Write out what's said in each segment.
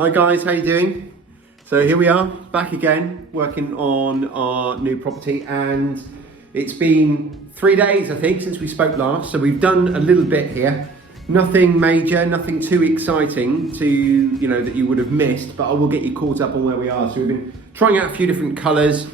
Hi guys, how you doing? So here we are, back again, working on our new property, and it's been 3 days, I think, since we spoke last. So we've done a little bit here. Nothing major, nothing too exciting that you would have missed, but I will get you caught up on where we are. So we've been trying out a few different colours.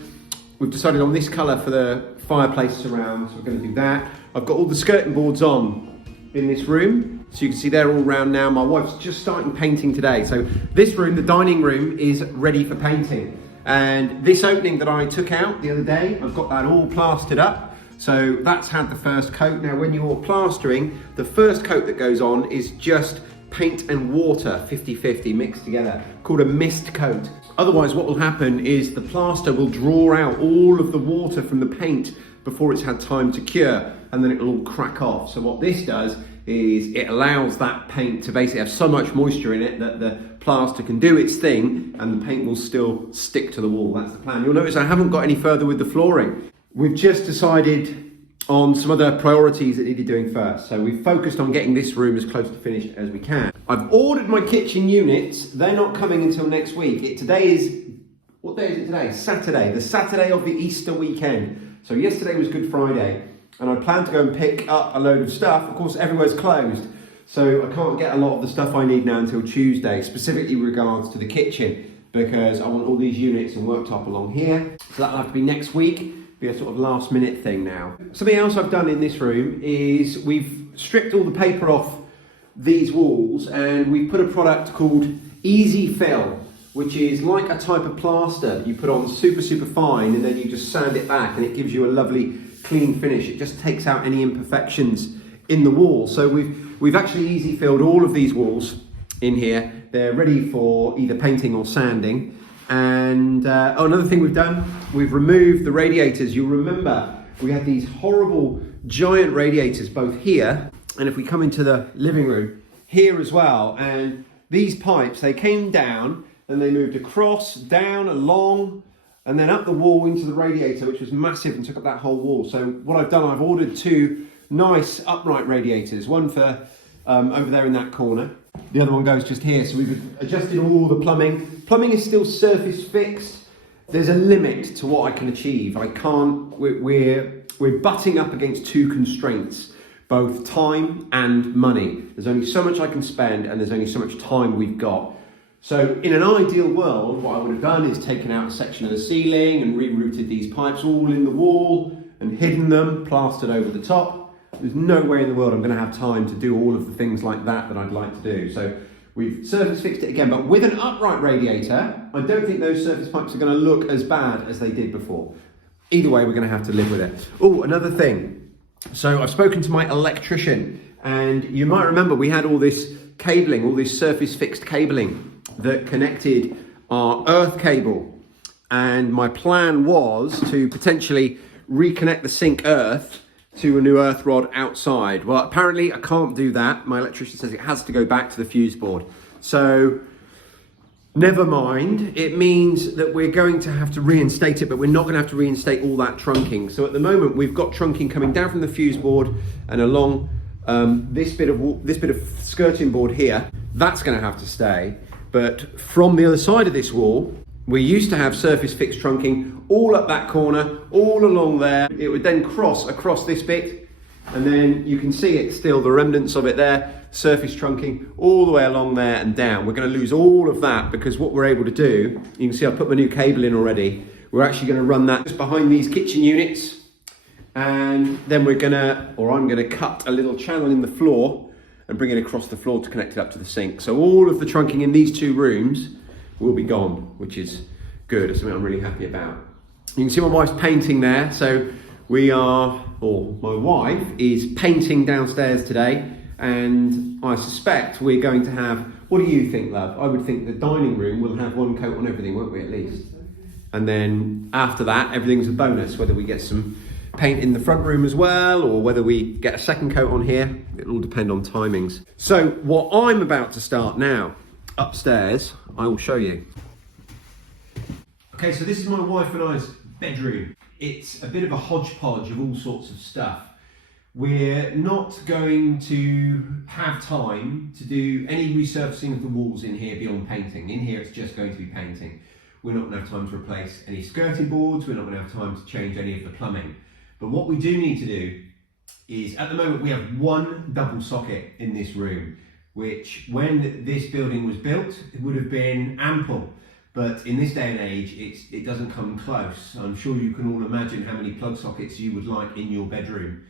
We've decided on this colour for the fireplace surround, so we're going to do that. I've got all the skirting boards on in this room. So you can see they're all round now. My wife's just starting painting today. So this room, the dining room, is ready for painting. And this opening that I took out the other day, I've got that all plastered up. So that's had the first coat. Now when you're plastering, the first coat that goes on is just paint and water, 50-50 mixed together, called a mist coat. Otherwise what will happen is the plaster will draw out all of the water from the paint before it's had time to cure, and then it'll all crack off. So what this does is it allows that paint to basically have so much moisture in it that the plaster can do its thing and the paint will still stick to the wall. That's the plan. You'll notice I haven't got any further with the flooring. We've just decided on some other priorities that needed doing first. So we've focused on getting this room as close to finished as we can. I've ordered my kitchen units. They're not coming until next week. What day is it today? Saturday, the Saturday of the Easter weekend. So yesterday was Good Friday, and I planned to go and pick up a load of stuff. Of course, everywhere's closed, so I can't get a lot of the stuff I need now until Tuesday, specifically with regards to the kitchen, because I want all these units and worktop along here. So that'll have to be next week, be a sort of last minute thing now. Something else I've done in this room is we've stripped all the paper off these walls, and we've put a product called Easy Fill, which is like a type of plaster that you put on super fine, and then you just sand it back and it gives you a lovely clean finish. It just takes out any imperfections in the wall. So we've actually easy filled all of these walls in here. They're ready for either painting or sanding. And another thing we've done, we've removed the radiators. You'll remember we had these horrible giant radiators both here, and if we come into the living room, here as well. And these pipes, they came down and they moved across, down, along, and then up the wall into the radiator, which was massive and took up that whole wall. So what I've done, I've ordered two nice upright radiators, one for over there in that corner. The other one goes just here. So we've adjusted all the plumbing. Plumbing is still surface fixed. There's a limit to what I can achieve. We're butting up against two constraints, both time and money. There's only so much I can spend, and there's only so much time we've got. So in an ideal world, what I would have done is taken out a section of the ceiling and rerouted these pipes all in the wall and hidden them, plastered over the top. There's no way in the world I'm going to have time to do all of the things like that I'd like to do. So we've surface fixed it again, but with an upright radiator, I don't think those surface pipes are going to look as bad as they did before. Either way, we're going to have to live with it. Oh, another thing. So I've spoken to my electrician, and you might remember we had all this cabling, all this surface fixed cabling that connected our earth cable, and my plan was to potentially reconnect the sink earth to a new earth rod outside. Well, apparently I can't do that. My electrician says it has to go back to the fuse board. So never mind. It means that we're going to have to reinstate it, but we're not going to have to reinstate all that trunking. So at the moment we've got trunking coming down from the fuse board and along this bit of skirting board here. That's going to have to stay. But from the other side of this wall, we used to have surface fixed trunking all up that corner, all along there. It would then cross across this bit, and then you can see it still, the remnants of it there, surface trunking all the way along there and down. We're going to lose all of that because what we're able to do, you can see I've put my new cable in already. We're actually going to run that just behind these kitchen units, and then I'm going to cut a little channel in the floor and bring it across the floor to connect it up to the sink. So all of the trunking in these two rooms will be gone, which is good. It's something I'm really happy about. You can see my wife's painting there. So my wife is painting downstairs today, and I suspect we're going to have, what do you think, love? I would think the dining room will have one coat on everything, won't we, at least? And then after that, everything's a bonus, whether we get some paint in the front room as well, or whether we get a second coat on here. It'll all depend on timings. So what I'm about to start now, upstairs, I will show you. Okay, so this is my wife and I's bedroom. It's a bit of a hodgepodge of all sorts of stuff. we're not going to have time to do any resurfacing of the walls in here beyond painting. In here it's just going to be painting. We're not going to have time to replace any skirting boards, we're not going to have time to change any of the plumbing. But what we do need to do is, at the moment we have one double socket in this room, which when this building was built, it would have been ample. But in this day and age, it doesn't come close. I'm sure you can all imagine how many plug sockets you would like in your bedroom,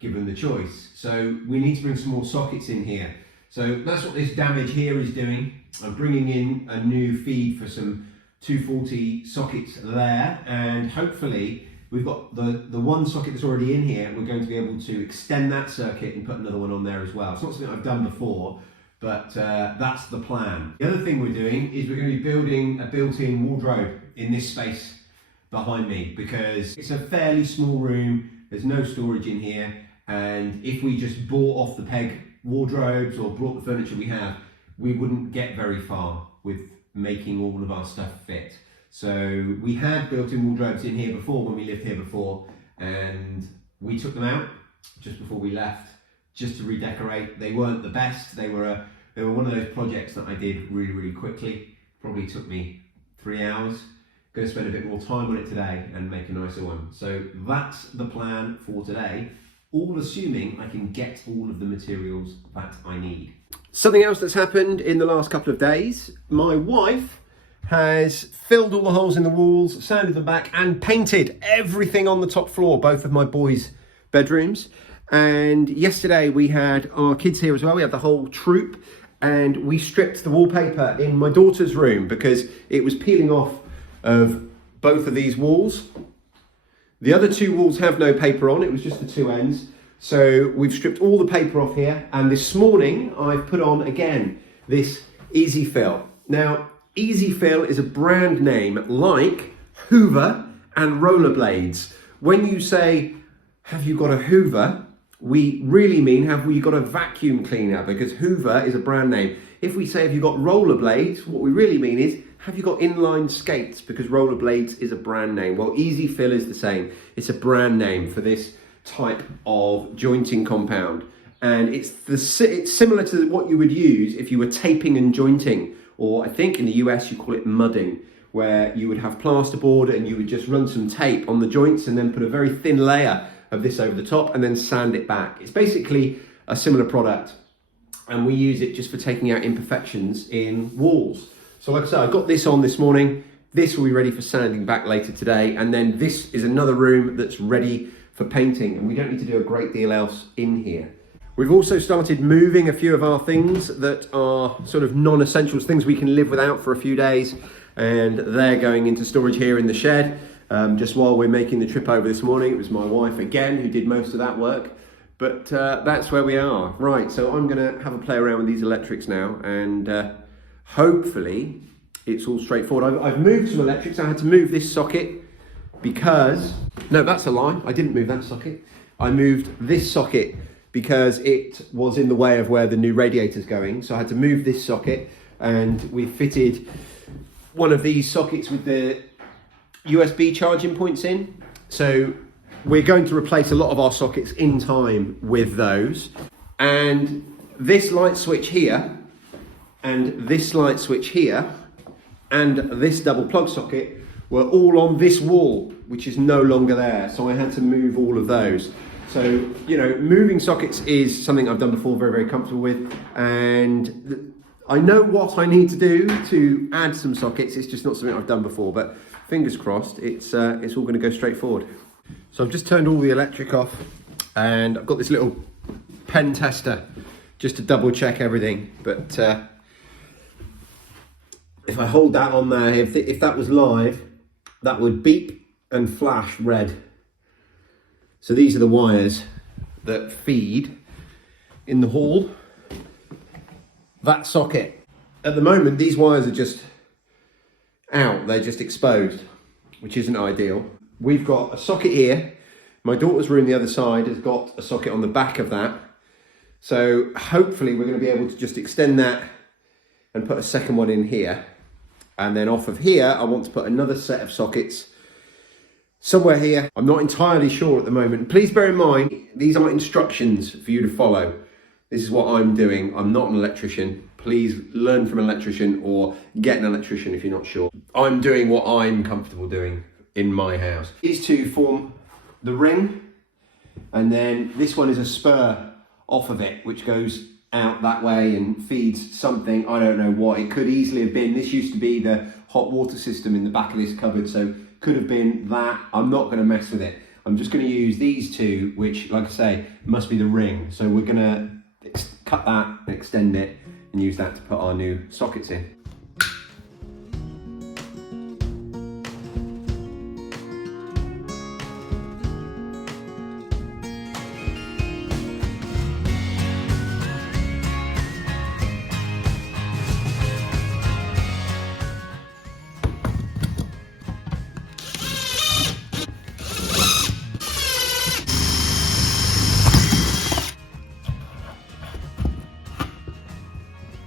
given the choice. So we need to bring some more sockets in here. So that's what this damage here is doing. I'm bringing in a new feed for some 240 sockets there, and hopefully we've got the one socket that's already in here. We're going to be able to extend that circuit and put another one on there as well. It's not something I've done before, but that's the plan. The other thing we're doing is we're going to be building a built-in wardrobe in this space behind me, because it's a fairly small room, there's no storage in here, and if we just bought off the peg wardrobes or brought the furniture we have, we wouldn't get very far with making all of our stuff fit. So we had built-in wardrobes in here before when we lived here before, and we took them out just before we left just to redecorate. They weren't the best. They were one of those projects that I did really, really quickly. Probably took me 3 hours. Going to spend a bit more time on it today and make a nicer one. So that's the plan for today, all assuming I can get all of the materials that I need. Something else that's happened in the last couple of days, my wife has filled all the holes in the walls, sanded them back and painted everything on the top floor, both of my boys' bedrooms. And yesterday we had our kids here as well, we had the whole troop, and we stripped the wallpaper in my daughter's room because it was peeling off of both of these walls. The other two walls have no paper on, it was just the two ends. So we've stripped all the paper off here, and this morning I've put on again this Easy Fill. Now, Easy Fill is a brand name like Hoover and rollerblades. When you say, have you got a Hoover? We really mean, have we got a vacuum cleaner? Because Hoover is a brand name. If we say, have you got rollerblades? What we really mean is, have you got inline skates? Because rollerblades is a brand name. Well, Easy Fill is the same. It's a brand name for this type of jointing compound, and it's similar to what you would use if you were taping and jointing, or I think in the US you call it mudding, where you would have plasterboard and you would just run some tape on the joints and then put a very thin layer of this over the top and then sand it back. It's basically a similar product, and we use it just for taking out imperfections in walls. So like I said, I got this on this morning. This will be ready for sanding back later today, and then this is another room that's ready for painting, and we don't need to do a great deal else in here. We've also started moving a few of our things that are sort of non-essentials, things we can live without for a few days, and they're going into storage here in the shed. Just while we're making the trip over this morning, it was my wife again who did most of that work, but that's where we are. Right, so I'm gonna have a play around with these electrics now, and hopefully it's all straightforward. I've moved some electrics. I had to move this socket because, no, that's a lie. I didn't move that socket. I moved this socket because it was in the way of where the new radiator's going. So I had to move this socket, and we fitted one of these sockets with the USB charging points in. So we're going to replace a lot of our sockets in time with those. And this light switch here, and this light switch here, and this double plug socket were all on this wall, which is no longer there. So I had to move all of those. So, you know, moving sockets is something I've done before, very, very comfortable with. And I know what I need to do to add some sockets. It's just not something I've done before, but fingers crossed, it's all going to go straight forward. So I've just turned all the electric off, and I've got this little pen tester just to double check everything. But if I hold that on there, if that was live, that would beep and flash red. So these are the wires that feed in the hall that socket. At the moment, these wires are just out, they're just exposed, which isn't ideal. We've got a socket here. My daughter's room, the other side, has got a socket on the back of that. So hopefully we're going to be able to just extend that and put a second one in here. And then off of here, I want to put another set of sockets somewhere here. I'm not entirely sure at the moment. Please bear in mind, these aren't instructions for you to follow. This is what I'm doing. I'm not an electrician. Please learn from an electrician or get an electrician if you're not sure. I'm doing what I'm comfortable doing in my house. These two form the ring, and then this one is a spur off of it, which goes out that way and feeds something. I don't know what. It could easily have been, this used to be the hot water system in the back of this cupboard, so could have been that. I'm not going to mess with it. I'm just going to use these two, which, like I say, must be the ring. So we're going to cut that, extend it, and use that to put our new sockets in.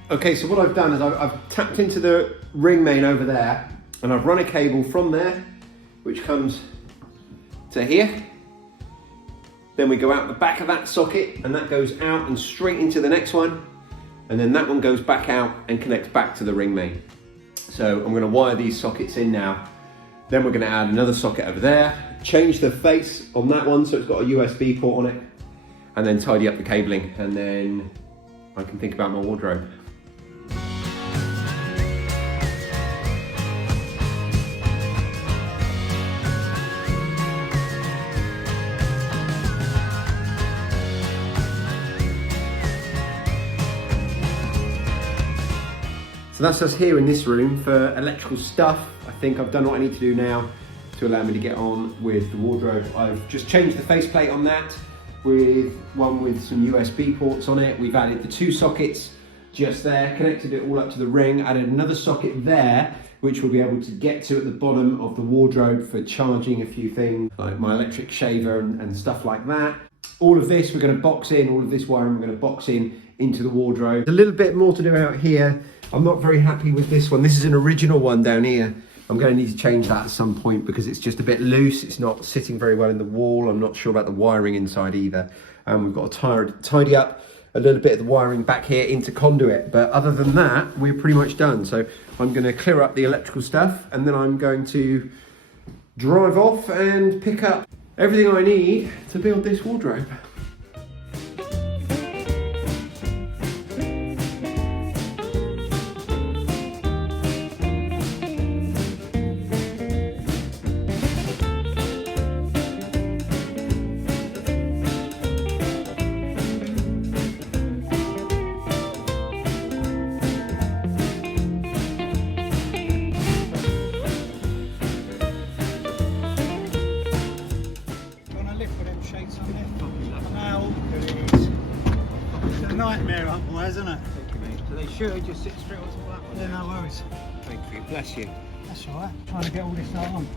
Okay, so what I've done is I've tapped into the ring main over there, and I've run a cable from there, which comes to here. Then we go out the back of that socket, and that goes out and straight into the next one. And then that one goes back out and connects back to the ring main. So I'm gonna wire these sockets in now. Then we're gonna add another socket over there, change the face on that one so it's got a USB port on it, and then tidy up the cabling, and then I can think about my wardrobe. So that's us here in this room for electrical stuff. I think I've done what I need to do now to allow me to get on with the wardrobe. I've just changed the faceplate on that with one with some USB ports on it. We've added the two sockets just there, connected it all up to the ring, added another socket there, which we'll be able to get to at the bottom of the wardrobe for charging a few things, like my electric shaver and stuff like that. All of this we're going to box in, all of this wiring we're going to box in into the wardrobe. There's a little bit more to do out here. I'm not very happy with this one. This is an original one down here. I'm going to need to change that at some point because it's just a bit loose. It's not sitting very well in the wall. I'm not sure about the wiring inside either. We've got to tidy up a little bit of the wiring back here into conduit. But other than that, we're pretty much done. So I'm going to clear up the electrical stuff, and then I'm going to drive off and pick up everything I need to build this wardrobe. Nightmare otherwise, isn't it? Thank you, mate. So they should just sit straight on top of that one. Yeah, no worries. Thank you. Bless you. That's all right. Trying to get all this stuff on.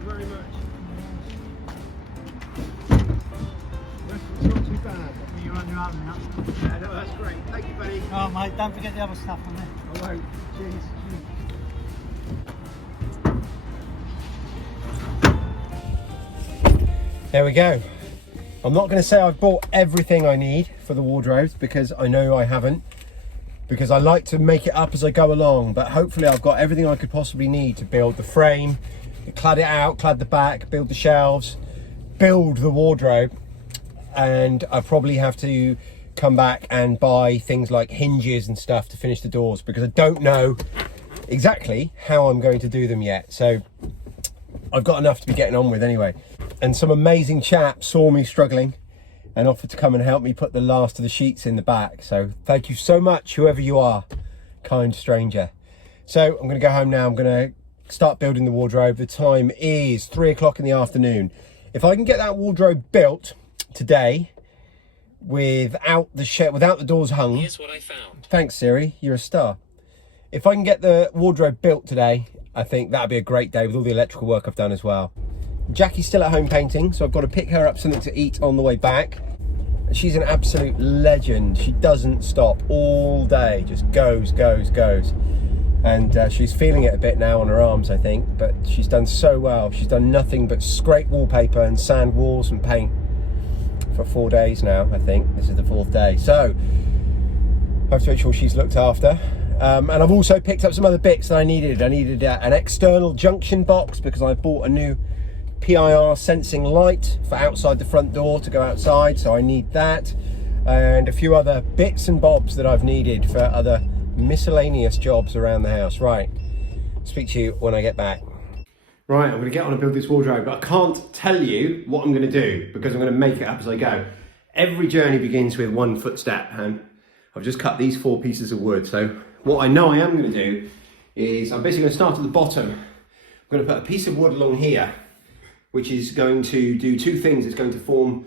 Very much. It's not too bad. You're on your own now. Yeah, no, that's great. Thank you, buddy. Oh, mate, don't forget the other stuff on there. I won't. Cheers. There we go. I'm not going to say I've bought everything I need for the wardrobes because I know I haven't, because I like to make it up as I go along, but hopefully I've got everything I could possibly need to build the frame, clad it out, clad the back, build the shelves, build the wardrobe, and I probably have to come back and buy things like hinges and stuff to finish the doors because I don't know exactly how I'm going to do them yet. So I've got enough to be getting on with anyway. And some amazing chap saw me struggling and offered to come and help me put the last of the sheets in the back. So thank you so much, whoever you are, kind stranger. So I'm going to go home now. I'm going to start building the wardrobe. The time is 3 o'clock in the afternoon. If I can get that wardrobe built today without the doors hung. Here's what I found. Thanks, Siri. You're a star. If I can get the wardrobe built today, I think that'd be a great day with all the electrical work I've done as well. Jackie's still at home painting, so I've got to pick her up something to eat on the way back. She's an absolute legend. She doesn't stop all day, just goes. And she's feeling it a bit now on her arms, I think, but she's done so well. She's done nothing but scrape wallpaper and sand walls and paint for 4 days now, I think. This is the 4th day. So I have to make sure she's looked after. And I've also picked up some other bits that I needed. I needed an external junction box because I bought a new PIR sensing light for outside the front door to go outside, so I need that, and a few other bits and bobs that I've needed for other miscellaneous jobs around the house. Right, speak to you when I get back. Right, I'm going to get on and build this wardrobe, but I can't tell you what I'm going to do because I'm going to make it up as I go. Every journey begins with one footstep, and I've just cut these 4 pieces of wood. So what I know I am going to do is I'm basically going to start at the bottom. I'm going to put a piece of wood along here, which is going to do 2 things. It's going to form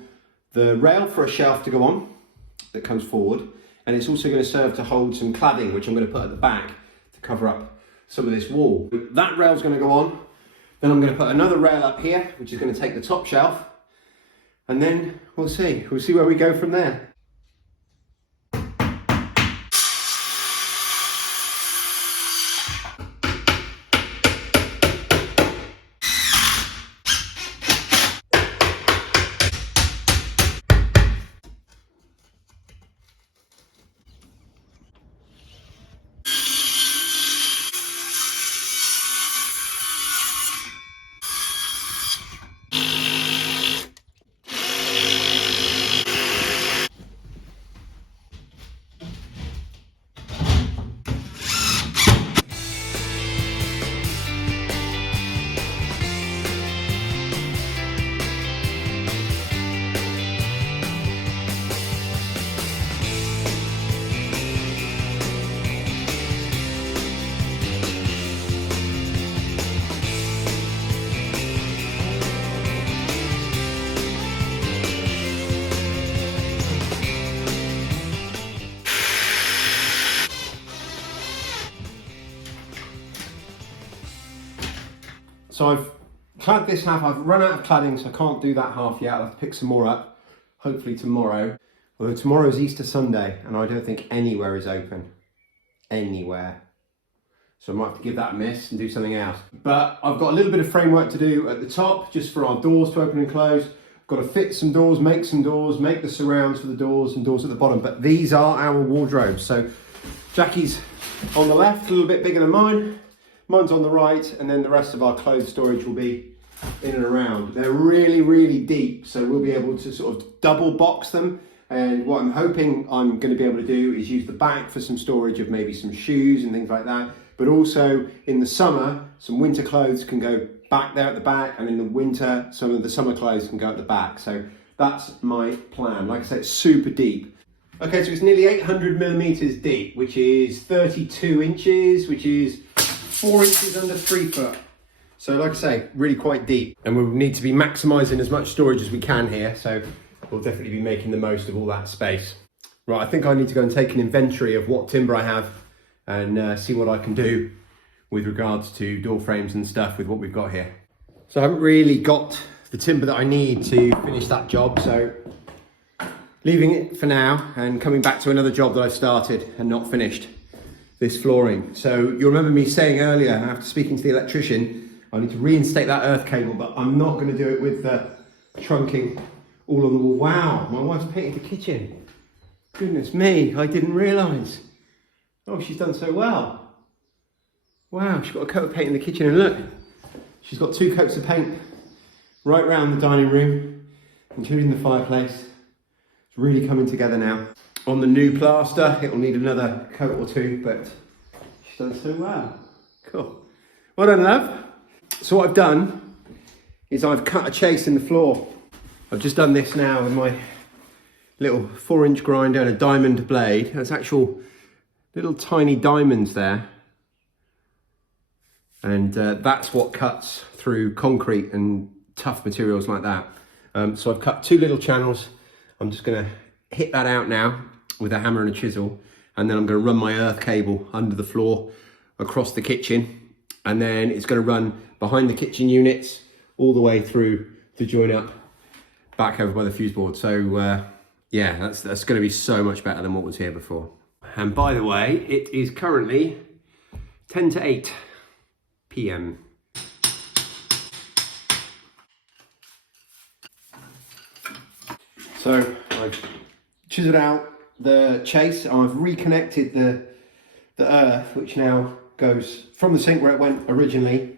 the rail for a shelf to go on that comes forward, and it's also going to serve to hold some cladding, which I'm going to put at the back to cover up some of this wall. That rail's going to go on, then I'm going to put another rail up here, which is going to take the top shelf, and then we'll see where we go from there. So I've clad this half. I've run out of cladding, so I can't do that half yet. I'll have to pick some more up, hopefully tomorrow. Although tomorrow's Easter Sunday, and I don't think anywhere is open. Anywhere. So I might have to give that a miss and do something else. But I've got a little bit of framework to do at the top, just for our doors to open and close. I've got to fit some doors, make the surrounds for the doors and doors at the bottom. But these are our wardrobes. So Jackie's on the left, a little bit bigger than mine. Mine's on the right, and then the rest of our clothes storage will be in and around. They're really, really deep, so we'll be able to sort of double box them. And what I'm hoping I'm going to be able to do is use the back for some storage of maybe some shoes and things like that. But also in the summer, some winter clothes can go back there at the back, and in the winter, some of the summer clothes can go at the back. So that's my plan. Like I said, it's super deep. Okay, so it's nearly 800 millimeters deep, which is 32 inches, which is 4 inches under 3 foot. So like I say, really quite deep. And we'll need to be maximising as much storage as we can here. So we'll definitely be making the most of all that space. Right, I think I need to go and take an inventory of what timber I have and see what I can do with regards to door frames and stuff with what we've got here. So I haven't really got the timber that I need to finish that job. So leaving it for now and coming back to another job that I've started and not finished. This flooring. So you remember me saying earlier, after speaking to the electrician, I need to reinstate that earth cable, but I'm not going to do it with the trunking all on the wall. Wow, my wife's painted the kitchen. Goodness me, I didn't realise. Oh, she's done so well. Wow, she's got a coat of paint in the kitchen, and look, she's got 2 coats of paint right round the dining room, including the fireplace. It's really coming together now. On the new plaster, it'll need another coat or 2, but she's done so well. Cool. Well done, love. So what I've done is I've cut a chase in the floor. I've just done this now with my little 4-inch grinder and a diamond blade. There's actual little tiny diamonds there. And that's what cuts through concrete and tough materials like that. So I've cut 2 little channels. I'm just gonna hit that out now with a hammer and a chisel, and then I'm going to run my earth cable under the floor across the kitchen, and then it's going to run behind the kitchen units all the way through to join up back over by the fuse board. So yeah, that's going to be so much better than what was here before. And by the way, it is currently 10 to 8 p.m. So I've chiseled out the chase. I've reconnected the earth, which now goes from the sink where it went originally,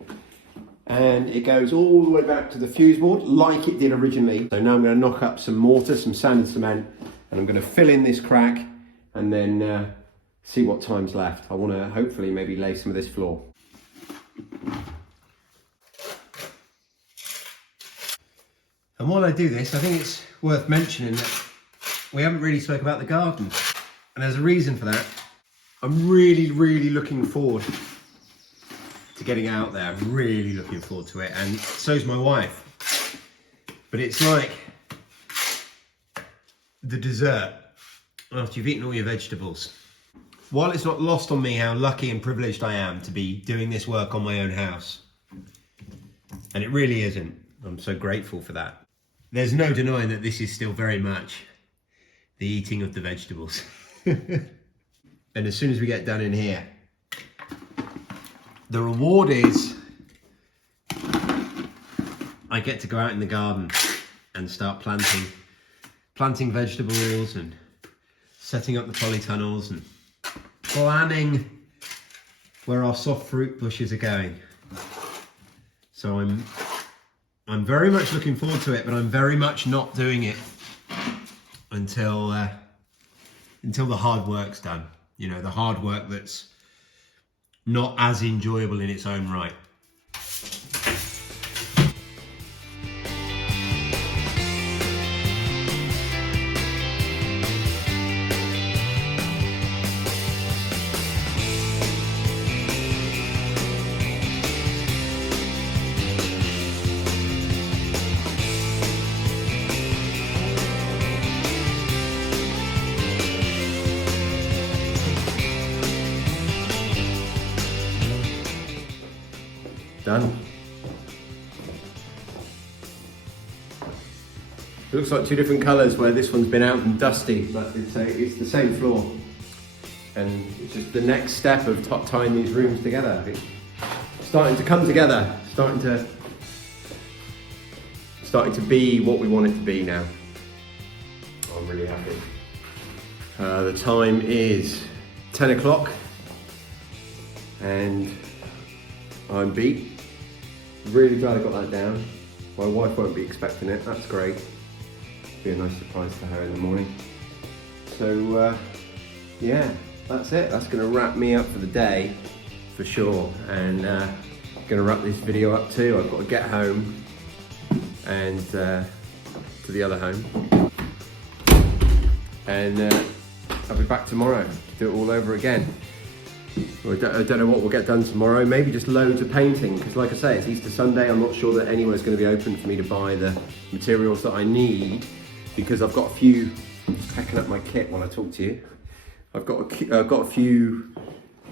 and it goes all the way back to the fuse board like it did originally. So now I'm going to knock up some mortar, some sand and cement, and I'm going to fill in this crack and then see what time's left. I want to hopefully maybe lay some of this floor. And while I do this, I think it's worth mentioning that we haven't really spoke about the garden. And there's a reason for that. I'm really, really looking forward to getting out there. I'm really looking forward to it. And so's my wife. But it's like the dessert after you've eaten all your vegetables. While it's not lost on me how lucky and privileged I am to be doing this work on my own house, and it really isn't, I'm so grateful for that. There's no denying that this is still very much the eating of the vegetables. And as soon as we get done in here, the reward is I get to go out in the garden and start planting vegetables and setting up the polytunnels and planning where our soft fruit bushes are going. So I'm very much looking forward to it, but I'm very much not doing it until the hard work's done. You know, the hard work that's not as enjoyable in its own right. Done. It looks like two different colours where this one's been out and dusty, but it's the same floor. And it's just the next step of tying these rooms together. It's starting to come together, starting to be what we want it to be now. I'm really happy. The time is 10 o'clock and I'm beat. Really glad I got that down. My wife won't be expecting it, that's great. Be a nice surprise to her in the morning. So yeah, that's it. That's gonna wrap me up for the day, for sure. And gonna wrap this video up too. I've got to get home and to the other home. And I'll be back tomorrow to do it all over again. I don't know what we'll get done tomorrow, maybe just loads of painting, because like I say, it's Easter Sunday. I'm not sure that anywhere's going to be open for me to buy the materials that I need, because I've got a few, just packing up my kit while I talk to you. I've got a few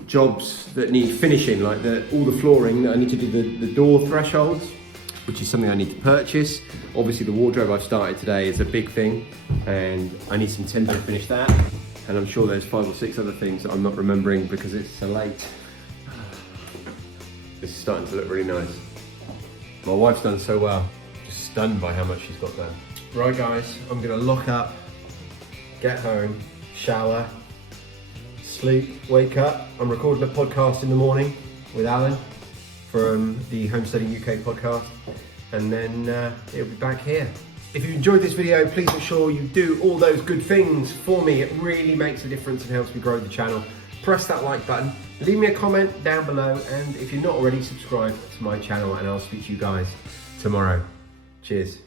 jobs that need finishing, like all the flooring. I need to do the door thresholds, which is something I need to purchase. Obviously the wardrobe I've started today is a big thing, and I need some timber to finish that. And I'm sure there's 5 or 6 other things that I'm not remembering because it's so late. This is starting to look really nice. My wife's done so well. Just stunned by how much she's got done. Right guys, I'm gonna lock up, get home, shower, sleep, wake up. I'm recording a podcast in the morning with Alan from the Homesteading UK podcast. And then it'll be back here. If you enjoyed this video, please make sure you do all those good things for me. It really makes a difference and helps me grow the channel. Press that like button, leave me a comment down below, and if you're not already, subscribe to my channel, and I'll speak to you guys tomorrow. Cheers.